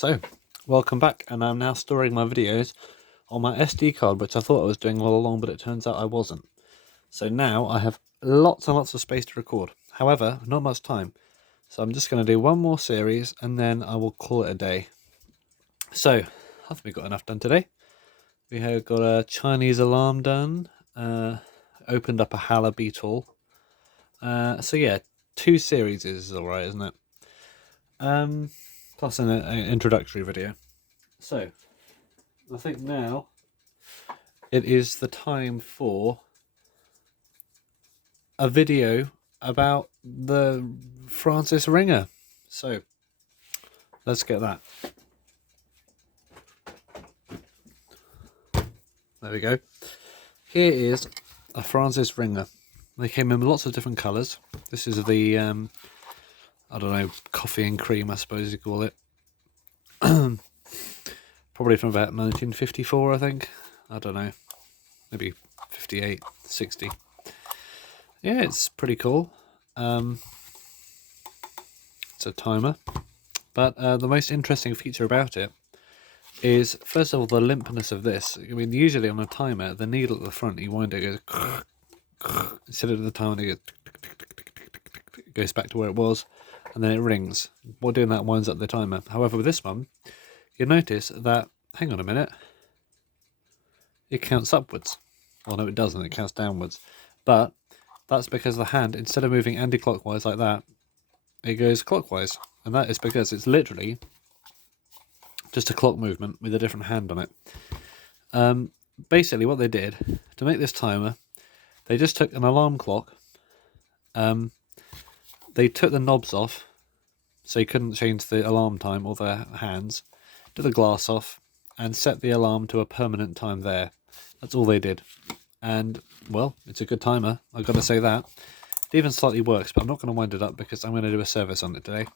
So, welcome back, and I'm now storing my videos on my SD card, which I thought I was doing all along, but it turns out I wasn't. So now I have lots and lots of space to record. However, not much time. So I'm just going to do one more series, and then I will call it a day. So, I think we got enough done today. We have got a Chinese alarm done, opened up a Hala beetle. So yeah, 2 series is alright, isn't it? Plus an introductory video. So, I think now it is the time for a video about the Francis Ringer. So, let's get that. There we go. Here is a Francis Ringer. They came in lots of different colours. This is the, I don't know, coffee and cream, I suppose you call it. Probably from about 1954, I think. I don't know. Maybe 58, 60. Yeah, it's pretty cool. It's a timer. But the most interesting feature about it is, first of all, the limpness of this. I mean, usually on a timer, the needle at the front, you wind it, goes instead of the time, it goes back to where it was, and then it rings. While doing that, winds up the timer. However, with this one, you'll notice that, hang on a minute, it counts upwards. Well, no, it doesn't. It counts downwards. But that's because the hand, instead of moving anti-clockwise like that, it goes clockwise. And that is because it's literally just a clock movement with a different hand on it. Basically, what they did, to make this timer, they just took an alarm clock. They took the knobs off, so you couldn't change the alarm time or the hands, took the glass off, and set the alarm to a permanent time there. That's all they did. And, well, it's a good timer, I've got to say that. It even slightly works, but I'm not going to wind it up because I'm going to do a service on it today.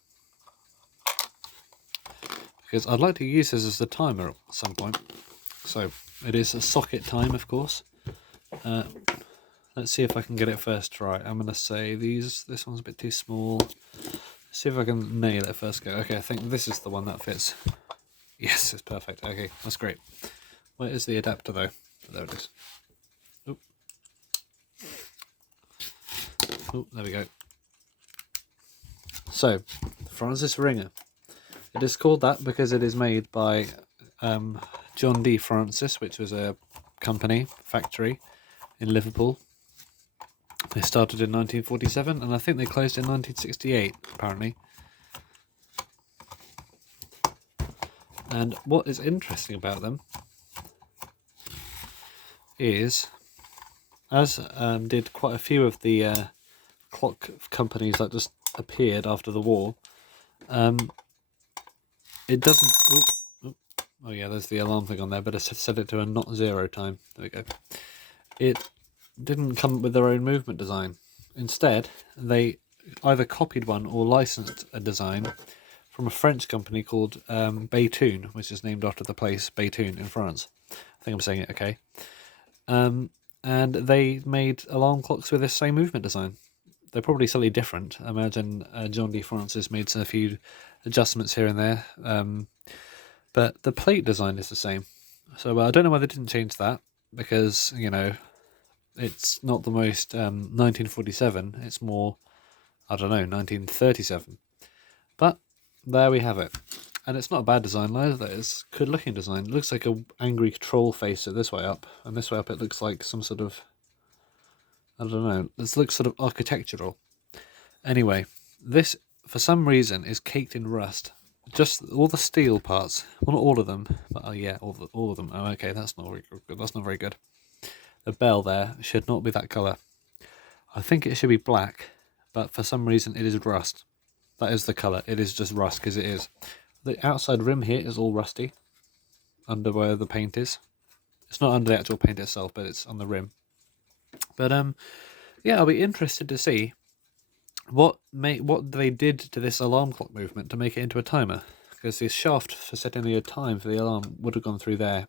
Because I'd like to use this as a timer at some point. So, it is a socket time, of course. Let's see if I can get it first try. I'm going to say this one's a bit too small. Let's see if I can nail it first go. Okay, I think this is the one that fits. Yes, it's perfect. Okay, that's great. Where is the adapter though? There it is. Oop. Oh, there we go. So, Francis Ringer. It is called that because it is made by John D. Francis, which was a company, factory in Liverpool. They started in 1947 and I think they closed in 1968, apparently. And what is interesting about them is, as did quite a few of the clock companies that just appeared after the war, it doesn't... Oh yeah, there's the alarm thing on there, but I set it to a not zero time. There we go. It didn't come up with their own movement design. Instead, they either copied one or licensed a design from a French company called Béthune, which is named after the place Béthune in France. I think I'm saying it okay. And they made alarm clocks with this same movement design. They're probably slightly different. I imagine John D. Francis made a few adjustments here and there. But the plate design is the same. So I don't know why they didn't change that, because, you know, it's not the most 1947. It's more, I don't know, 1937. But there we have it. And it's not a bad design either. It's a good looking design. It looks like an angry troll face this way up. And this way up it looks like some sort of, I don't know, this looks sort of architectural. Anyway, this, for some reason, is caked in rust. Just all the steel parts. Well, not all of them, but yeah, all of them. Oh, okay, that's not very good. That's not very good. The bell there should not be that colour. I think it should be black, but for some reason it is rust. That is the colour. It is just rust, because it is. The outside rim here is all rusty, under where the paint is. It's not under the actual paint itself, but it's on the rim. But yeah, I'll be interested to see what they did to this alarm clock movement to make it into a timer, because the shaft for setting the time for the alarm would have gone through there,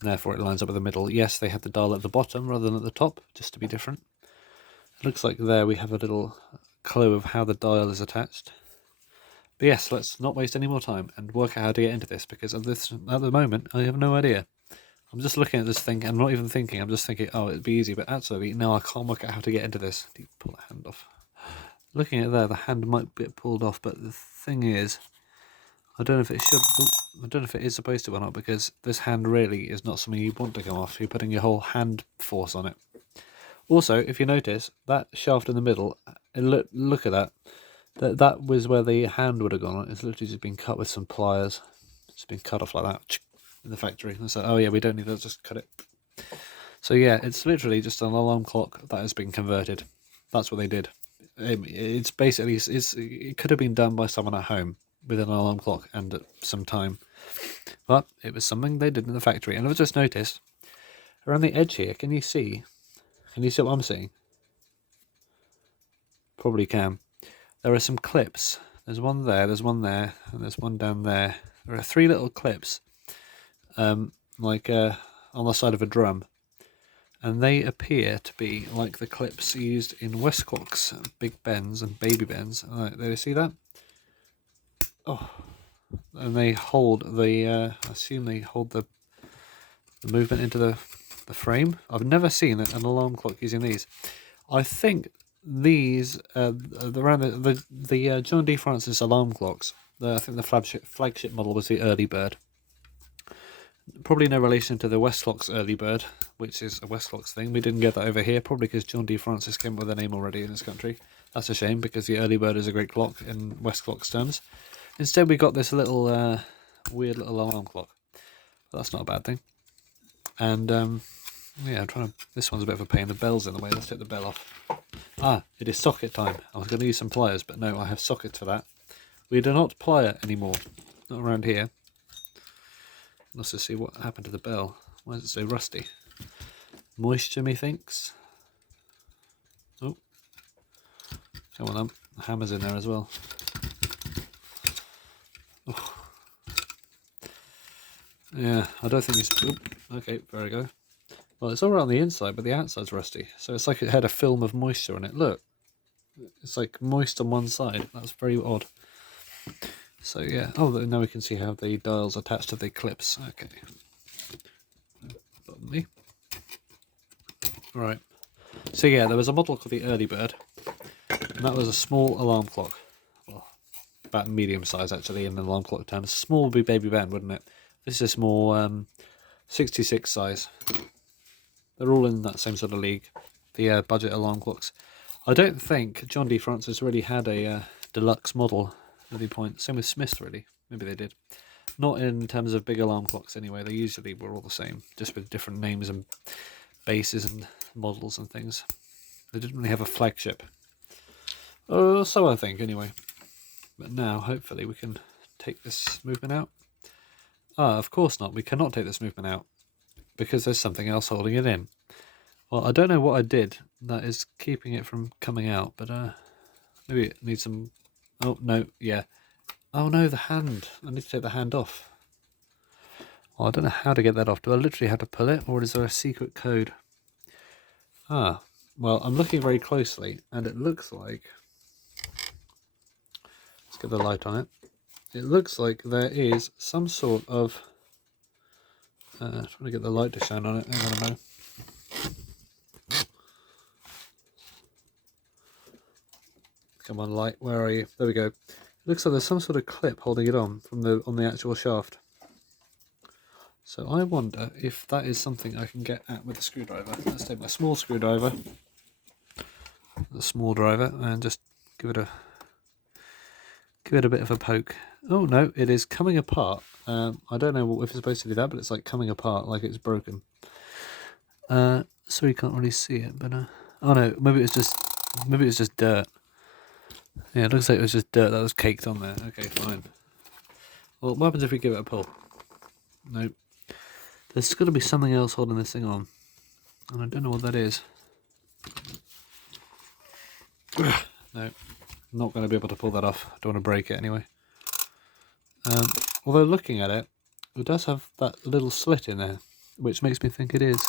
and therefore it lines up with the middle. Yes, they had the dial at the bottom rather than at the top, just to be different. It looks like there we have a little clue of how the dial is attached. But yes, let's not waste any more time and work out how to get into this, because at the moment I have no idea. I'm just looking at this thing, I'm not even thinking, I'm just thinking, oh, it'd be easy, but actually, no, I can't work out how to get into this. I need to pull the hand off. Looking at there, the hand might get pulled off, but the thing is, I don't know if it should. I don't know if it is supposed to or not, because this hand really is not something you want to come off. You're putting your whole hand force on it. Also, if you notice, that shaft in the middle, look at that. That was where the hand would have gone. It's literally just been cut with some pliers. It's been cut off like that in the factory. And so, oh yeah, we don't need that, just cut it. So yeah, it's literally just an alarm clock that has been converted. That's what they did. It's basically, it could have been done by someone at home with an alarm clock and some time, but it was something they did in the factory. And I've just noticed around the edge here, can you see what I'm seeing? Probably can. There are some clips. There's one there, and there's one down there. There are 3 little clips, on the side of a drum, and they appear to be like the clips used in Westclock's Big Bens and Baby Bens. Do you see that? Oh, and they hold the. I assume they hold the movement into the frame. I've never seen an alarm clock using these. I think these around the John D. Francis alarm clocks. I think the flagship model was the Early Bird. Probably no relation to the Westclock's Early Bird, which is a Westclock's thing. We didn't get that over here, probably because John D. Francis came up with a name already in this country. That's a shame, because the Early Bird is a great clock in Westclock's terms. Instead, we got this little weird little alarm clock. But that's not a bad thing. And yeah, I'm trying to. This one's a bit of a pain. The bell's in the way. Let's take the bell off. Ah, it is socket time. I was going to use some pliers, but no, I have sockets for that. We do not plier anymore. Not around here. Let's just see what happened to the bell. Why is it so rusty? Moisture, methinks. Oh, come on, the hammer's in there as well. Oh. Yeah, I don't think it's. Oh, okay, there we go. Well, it's all right on the inside, but the outside's rusty. So it's like it had a film of moisture on it. Look, it's like moist on one side. That's very odd. So yeah, oh, now we can see how the dial's attached to the clips. Okay. Pardon me. Right. So yeah, there was a model called the Early Bird, and that was a small alarm clock. Well, about medium size actually in alarm clock terms. Small would be Baby Ben, wouldn't it? This is more 66 size. They're all in that same sort of league, the budget alarm clocks. I don't think John D. Francis really had a deluxe model at any point. Same with Smiths, really. Maybe they did. Not in terms of big alarm clocks anyway. They usually were all the same, just with different names and bases and models and things. They didn't really have a flagship. So I think, anyway. But now, hopefully, we can take this movement out. Ah, of course not. We cannot take this movement out, because there's something else holding it in. Well, I don't know what I did that is keeping it from coming out, but maybe it needs some. Oh no, yeah. Oh no, the hand. I need to take the hand off. Well, I don't know how to get that off. Do I literally have to pull it, or is there a secret code? Ah, well, I'm looking very closely, and it looks like. Let's get the light on it. It looks like there is some sort of. Trying to get the light to shine on it. Hang on a minute. Come on, light. Where are you? There we go. It looks like there's some sort of clip holding it on on the actual shaft. So I wonder if that is something I can get at with a screwdriver. Let's take my small screwdriver, the small driver, and just give it a bit of a poke. Oh no, it is coming apart. I don't know if it's supposed to do that, but it's like coming apart, like it's broken. So you can't really see it, but oh no, maybe it's just dirt. Yeah, it looks like it was just dirt that was caked on there. Okay, fine. Well, what happens if we give it a pull? Nope. There's got to be something else holding this thing on, and I don't know what that is. No, not going to be able to pull that off. I don't want to break it anyway. Although looking at it, it does have that little slit in there, which makes me think it is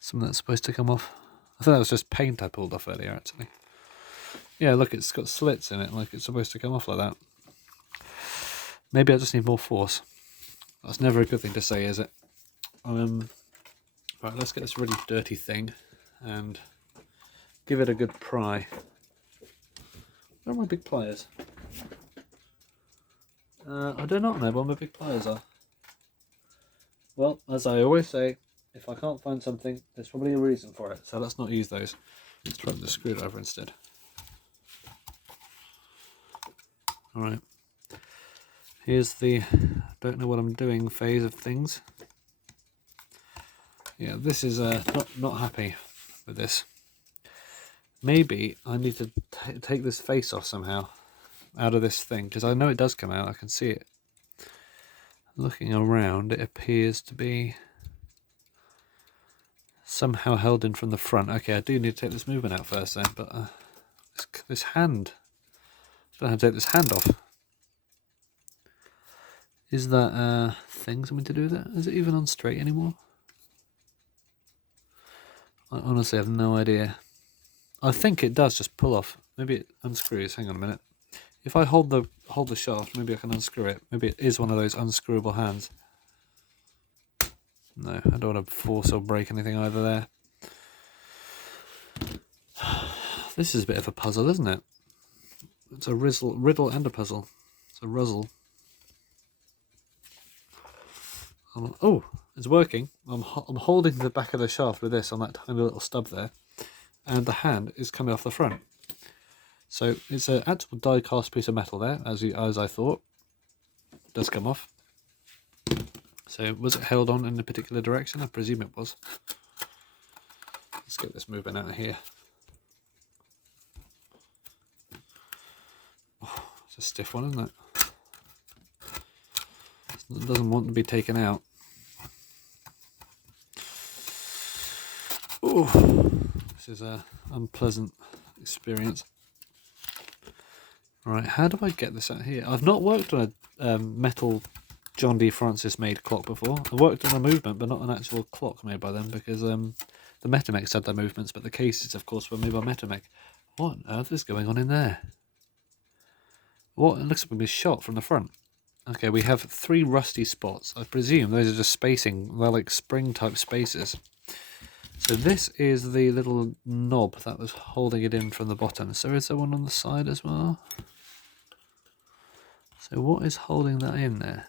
something that's supposed to come off. I think that was just paint I pulled off earlier, actually. Yeah, look, it's got slits in it, like it's supposed to come off like that. Maybe I just need more force. That's never a good thing to say, is it? Right, let's get this really dirty thing and give it a good pry. Where are my big pliers? I do not know where my big pliers are. Well, as I always say, if I can't find something, there's probably a reason for it. So let's not use those. Let's try the screwdriver instead. Alright. Here's the don't know what I'm doing phase of things. Yeah, this is not happy with this. Maybe I need to take this face off somehow out of this thing, because I know it does come out. I can see it. Looking around, it appears to be somehow held in from the front. Okay, I do need to take this movement out first then, but this hand, I don't know how to take this hand off. Is that thing something to do with it? Is it even on straight anymore? I honestly have no idea. I think it does just pull off. Maybe it unscrews. Hang on a minute. If I hold the shaft, maybe I can unscrew it. Maybe it is one of those unscrewable hands. No, I don't want to force or break anything either there. This is a bit of a puzzle, isn't it? It's a riddle and a puzzle. It's a ruzzle. Oh, it's working. I'm holding the back of the shaft with this on that tiny little stub there, and the hand is coming off the front. So it's an actual die-cast piece of metal there, as I thought. It does come off. So was it held on in a particular direction? I presume it was. Let's get this moving out of here. Oh, it's a stiff one, isn't it? It doesn't want to be taken out. Oh, this is an unpleasant experience. Right, how do I get this out here? I've not worked on a metal John D. Francis made clock before. I worked on a movement, but not an actual clock made by them, because the Metamechs had their movements, but the cases, of course, were made by Metamech. What on earth is going on in there? What? It looks like we've been shot from the front. Okay, we have 3 rusty spots. I presume those are just spacing. They're like spring-type spaces. So this is the little knob that was holding it in from the bottom. So is there one on the side as well? So what is holding that in there?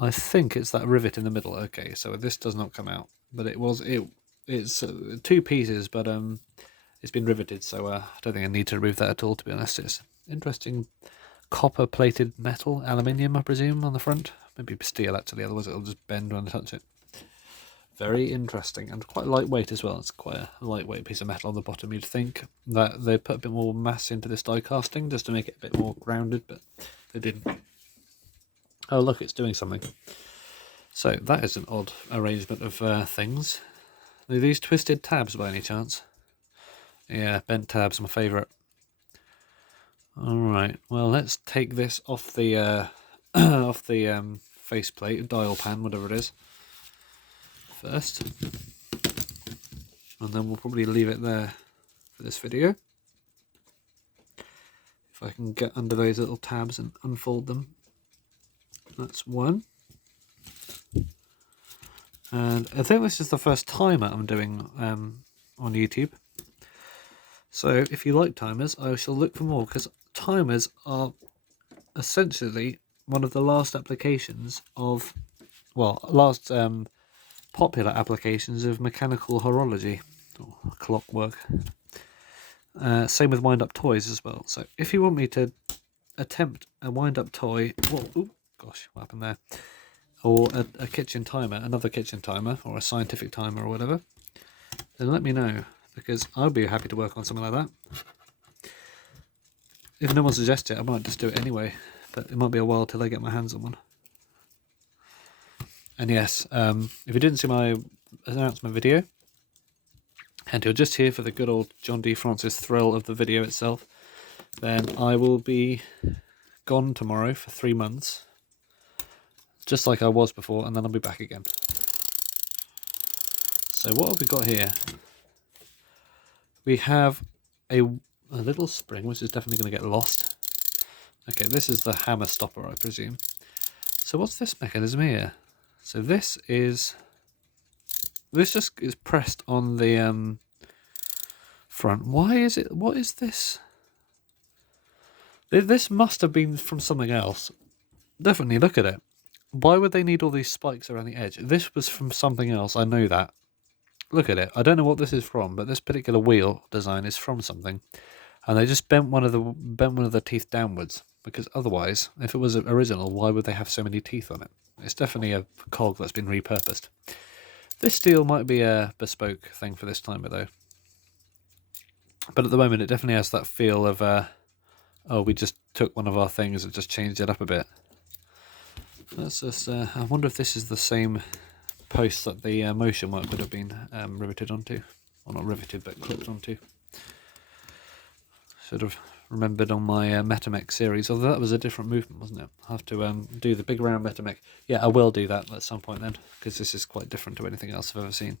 I think it's that rivet in the middle. Okay, so this does not come out, but it's 2 pieces, but it's been riveted, so I don't think I need to remove that at all, to be honest. It's interesting copper-plated metal, aluminium, I presume, on the front. Maybe steel, actually, otherwise it'll just bend when I touch it. Very interesting, and quite lightweight as well. It's quite a lightweight piece of metal on the bottom. You'd think that they put a bit more mass into this die casting just to make it a bit more grounded, but they didn't. Oh look, it's doing something. So that is an odd arrangement of things. Are these twisted tabs by any chance? Yeah, bent tabs, my favourite. Alright, well let's take this off the faceplate, dial pan, whatever it is, first. And then we'll probably leave it there for this video. If I can get under those little tabs and unfold them. That's one. And I think this is the first timer I'm doing on YouTube. So if you like timers, I shall look for more, because timers are essentially one of the last applications of, well, last popular applications of mechanical horology, or clockwork. Same with wind-up toys as well. So if you want me to attempt a wind-up toy, oh gosh, what happened there? Or a kitchen timer, another kitchen timer, or a scientific timer or whatever, then let me know, because I'll be happy to work on something like that. If no one suggests it, I might just do it anyway, but it might be a while till I get my hands on one. And yes, if you didn't see my announcement video, and you're just here for the good old John D. Francis thrill of the video itself, then I will be gone tomorrow for 3 months, just like I was before, and then I'll be back again. So what have we got here? We have a little spring, which is definitely going to get lost. Okay, this is the hammer stopper, I presume. So what's this mechanism here? So this just is pressed on the front. Why is it? What is this? This must have been from something else. Definitely, look at it. Why would they need all these spikes around the edge? This was from something else, I know that. Look at it. I don't know what this is from, but this particular wheel design is from something. And they just bent one of the teeth downwards, because otherwise, if it was original, why would they have so many teeth on it? It's definitely a cog that's been repurposed. This steel might be a bespoke thing for this timer though. But at the moment it definitely has that feel of, oh, we just took one of our things and just changed it up a bit. Let's just, I wonder if this is the same post that the motion work would have been riveted onto. Well, not riveted, but clipped onto. Sort of remembered on my Metamech series, although that was a different movement, wasn't it? I'll have to do the big round Metamech. Yeah, I will do that at some point then, because this is quite different to anything else I've ever seen.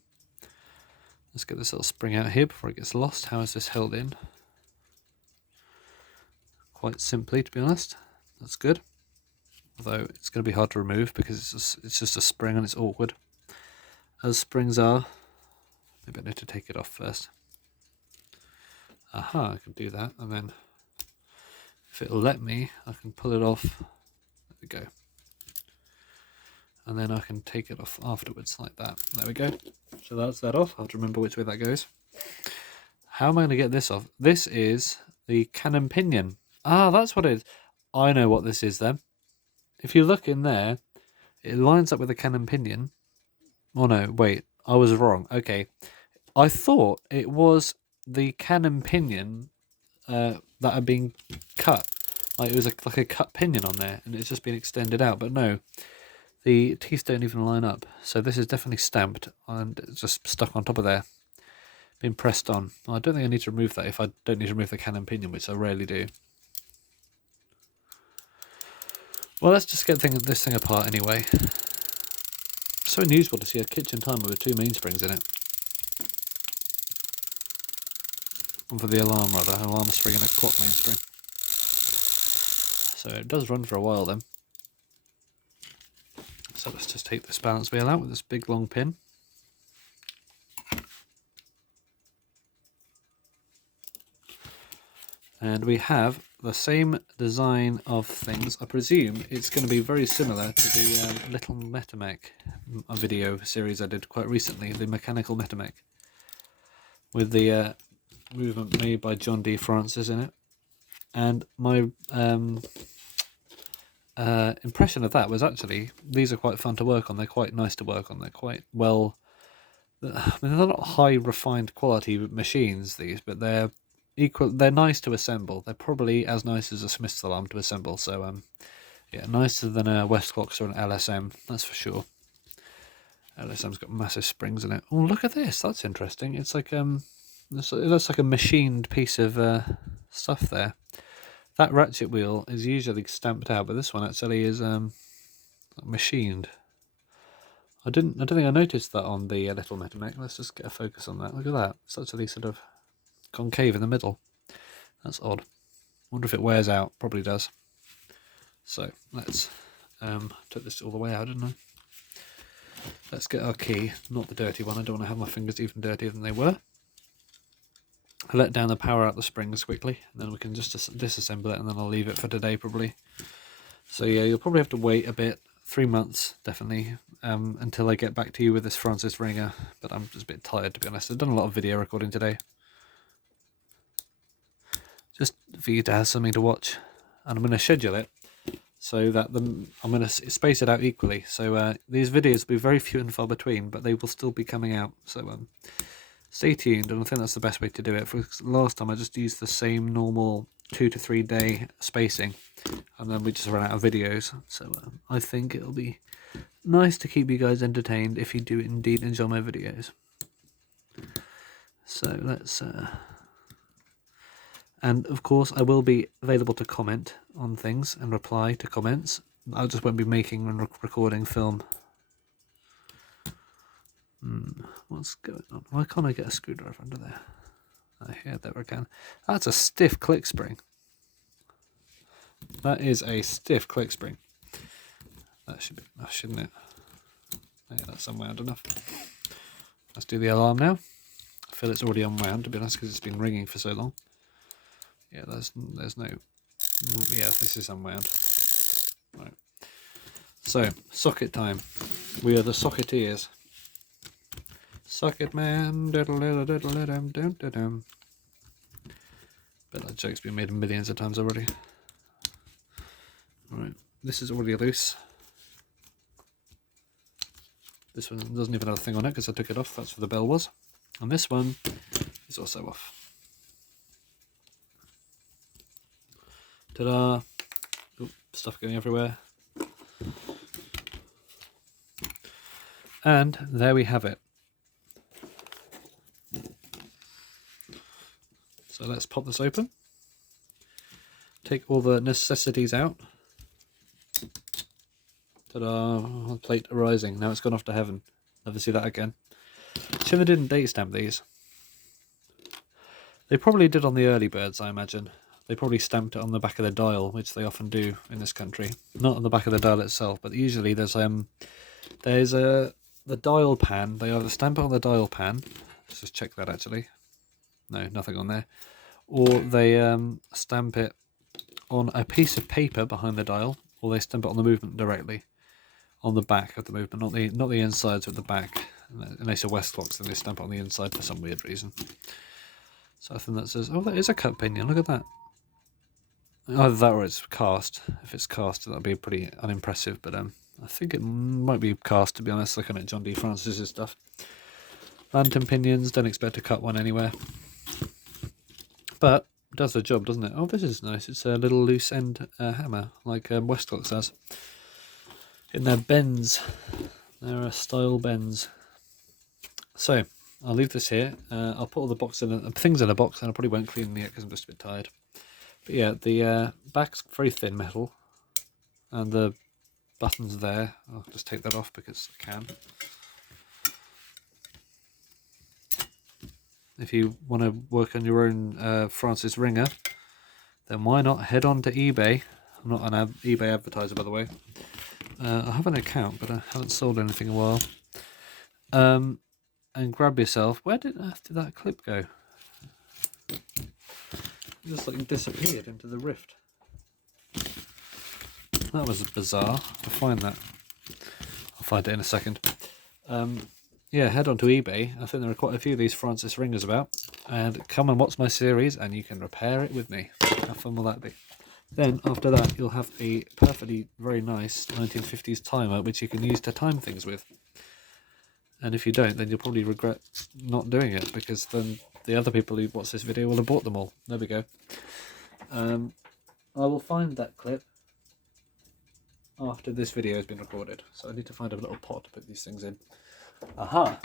Let's get this little spring out here before it gets lost. How is this held in? Quite simply, to be honest. That's good. Although it's going to be hard to remove because it's just a spring and it's awkward. As springs are. Maybe I need to take it off first. Aha, I can do that, and then if it'll let me, I can pull it off. There we go. And then I can take it off afterwards like that. There we go. So that's that off. I have to remember which way that goes. How am I going to get this off? This is the cannon pinion. Ah, that's what it is. I know what this is then. If you look in there, it lines up with the cannon pinion. Oh no, wait, I was wrong. Okay. I thought it was the cannon pinion that had been cut. Like it was like a cut pinion on there and it's just been extended out. But no, the teeth don't even line up. So this is definitely stamped and it's just stuck on top of there. Been pressed on. I don't think I need to remove that if I don't need to remove the cannon pinion, which I rarely do. Well, let's just get this thing apart anyway. So unusual to see a kitchen timer with two mainsprings in it. One for the alarm, rather. An alarm spring and a clock mainspring. So it does run for a while then. So let's just take this balance wheel out with this big long pin. And we have the same design of things. I presume it's going to be very similar to the little Metamech video series I did quite recently, the mechanical Metamech, with the movement made by John D. Francis in it. And my impression of that was actually, these are quite fun to work on. They're quite nice to work on. They're quite well... I mean, they're not high refined quality machines, these, but they're nice to assemble. They're probably as nice as a Smith's alarm to assemble. So yeah, nicer than a Westclox or an LSM, that's for sure. LSM's got massive springs in it. Oh, look at this, that's interesting. It's like it looks like a machined piece of stuff there. That ratchet wheel is usually stamped out, but this one actually is machined. I don't think I noticed that on the little Metamech. Let's just get a focus on that. Look at that. It's actually sort of concave in the middle. That's odd. Wonder if it wears out. Probably does. So let's took this all the way out, didn't I? Let's get our key, not the dirty one. I don't want to have my fingers even dirtier than they were. I let down the power out the springs quickly, and then we can just disassemble it, and then I'll leave it for today probably. So yeah, you'll probably have to wait a bit. 3 months, definitely, until I get back to you with this Francis ringer. But I'm just a bit tired, to be honest. I've done a lot of video recording today. Just for you to have something to watch. And I'm going to schedule it so that I'm going to space it out equally. So these videos will be very few and far between, but they will still be coming out. So stay tuned, and I think that's the best way to do it. For last time, I just used the same normal 2 to 3 day spacing, and then we just ran out of videos. So I think it'll be nice to keep you guys entertained if you do indeed enjoy my videos. So let's and of course I will be available to comment on things and reply to comments. I just won't be making and recording film. What's going on? Why can't I get a screwdriver under there? Oh, yeah, there we can. That's a stiff click spring. That is a stiff click spring. That should be enough, shouldn't it? Yeah, that's unwound enough. Let's do the alarm now. I feel it's already unwound, to be honest, because it's been ringing for so long. Yeah, there's no... Yeah, this is unwound. Right. So, socket time. We are the socketeers. Socket man. Bet that joke's been made millions of times already. Alright, this is already loose. This one doesn't even have a thing on it because I took it off. That's where the bell was. And this one is also off. Ta-da! Oop, stuff going everywhere. And there we have it. So let's pop this open. Take all the necessities out. Ta-da! Plate arising. Now it's gone off to heaven. Never see that again. Shame they didn't date stamp these. They probably did on the early birds, I imagine. They probably stamped it on the back of the dial, which they often do in this country. Not on the back of the dial itself, but usually there's the dial pan. They either stamp it on the dial pan. Let's just check that actually. No, nothing on there. Or they stamp it on a piece of paper behind the dial, or they stamp it on the movement directly, on the back of the movement, not the insides, but the back. Unless they're Westclocks, then they stamp it on the inside for some weird reason. So I think that says, oh, that is a cut pinion. Look at that. Either that or it's cast. If it's cast, that'd be pretty unimpressive. But I think it might be cast, to be honest, looking at John D. Francis's stuff. Lantern pinions, don't expect to cut one anywhere. But it does the job, doesn't it? Oh, this is nice. It's a little loose end hammer, like Westclocks has. In their bends. There are style bends. So, I'll leave this here. I'll put all the things in a box, and I probably won't clean them yet because I'm just a bit tired. But yeah, the back's very thin metal, and the buttons there, I'll just take that off because I can. If you want to work on your own Francis ringer, then why not head on to eBay. I'm not an eBay advertiser, by the way. I have an account, but I haven't sold anything in a while. And grab yourself. Where did that clip go? It just like disappeared into the rift. That was bizarre. I'll find that. I'll find it in a second. Yeah, head on to eBay. I think there are quite a few of these Francis ringers about. And come and watch my series and you can repair it with me. How fun will that be? Then, after that, you'll have a perfectly very nice 1950s timer which you can use to time things with. And if you don't, then you'll probably regret not doing it, because then the other people who watch this video will have bought them all. There we go. I will find that clip after this video has been recorded. So I need to find a little pot to put these things in. Aha!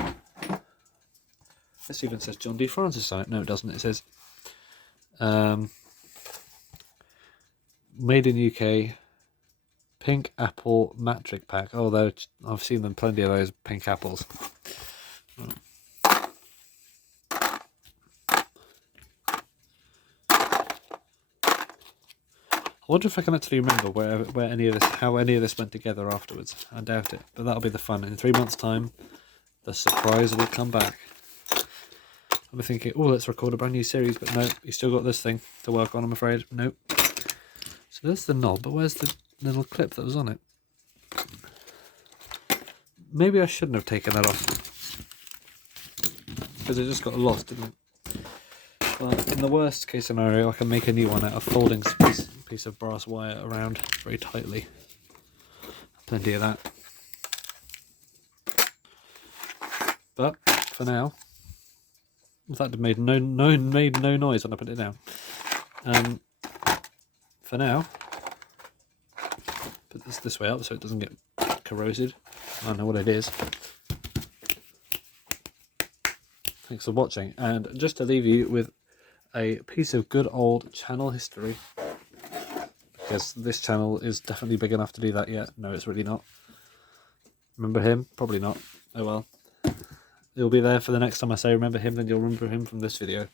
This even says John D. Francis on it. No, it doesn't. It says made in UK, pink apple matric pack. Oh, I've seen them plenty of those pink apples. I wonder if I can actually remember how any of this went together afterwards. I doubt it, but that'll be the fun. In 3 months' time, the surprise will come back. I'll be thinking, oh, let's record a brand new series, but no, you still got this thing to work on, I'm afraid. Nope. So there's the knob, but where's the little clip that was on it? Maybe I shouldn't have taken that off, because it just got lost, didn't it? Well, in the worst case scenario, I can make a new one out of folding piece of brass wire around very tightly. Plenty of that. But for now, that made no noise when I put it down. For now, put this way up so it doesn't get corroded. I don't know what it is. Thanks for watching, and just to leave you with a piece of good old channel history, because this channel is definitely big enough to do that yet. No, it's really not. Remember him? Probably not. Oh well. He'll be there for the next time I say remember him, then you'll remember him from this video.